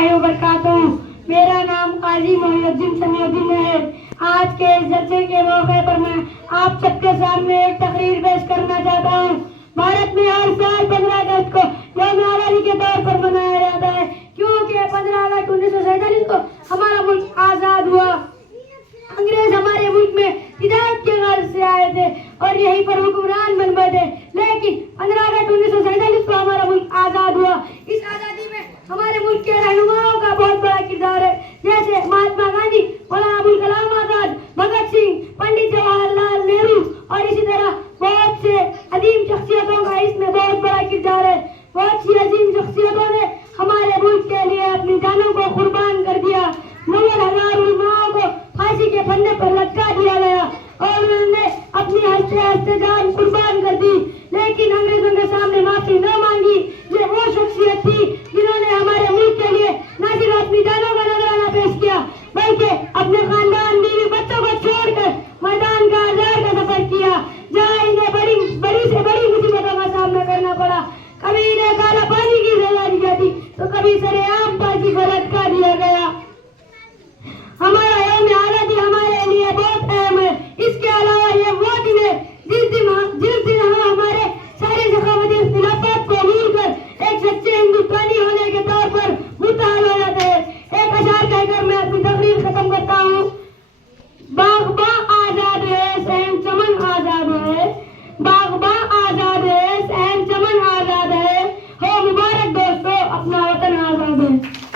اللہ وبرکاتہ. میرا نام قاضی محی الدین سمیع الدین ہے. آج کے اس جلسے کے موقع پر میں آپ سب کے سامنے ایک تقریر پیش کرنا چاہتا ہوں. بھارت میں ہر سال 15 اگست کو یوم آزادی کے طور پر منایا جاتا ہے کیونکہ 15 اگست 1947 کو ہمارا ملک آزاد ہوا. انگریز ہمارے ملک میں ہدایت کے غرض سے آئے تھے اور یہیں پر حکمران بن گئے تھے، لیکن 15 اگست 1947 کو ہمارا ملک آزاد ہوا. اس آزادی میں ہمارے ملک کے رہنماؤں کا بہت بڑا کردار ہے، جیسے مہاتما گاندھی، مولانا ابوالکلام آزاد، بھگت سنگھ، پنڈت جواہر لال نہرو اور اسی طرح بہت سے عظیم شخصیتوں کا اس میں بہت بڑا کردار ہے. بہت سی عظیم شخصیتوں نے ہمارے ملک کے لیے اپنی جانوں کو قربان کر دیا. 90,000 علماؤں کو پھانسی کے پھندے پر لٹکا دیا گیا اور انہوں نے اپنی ہنستے ہنستے جان قربان